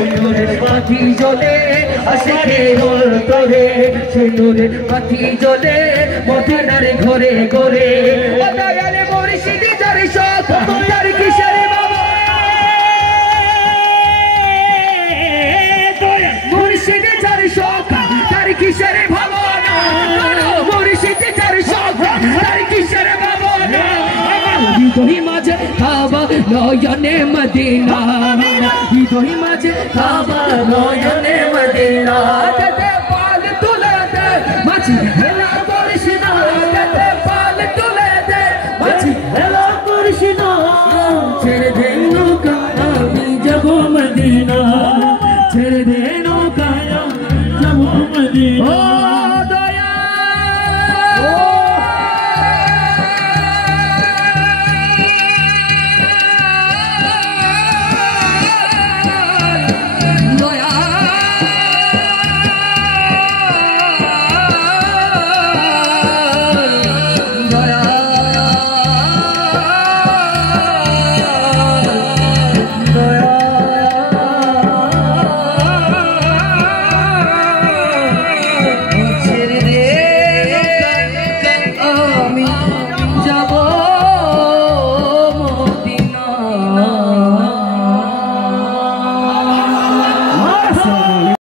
সিঁদুরের বাতি জ্বলে আশিকের অন্তরে সিঁদুরের বাতি জ্বলে মদিনার ঘরে ঘরে ও দয়ালে মুর্শিদি যার শখ তার কিসের বাবা মুর্শিদি যার শখ তার কিসের ভাবনা মুর্শিদি যার শখ তার কিসের ভাবনা হৃদয় মাঝে কাবা নয়নে মদিনা হৃদয় মাঝে কাবা নয়নে মদিনা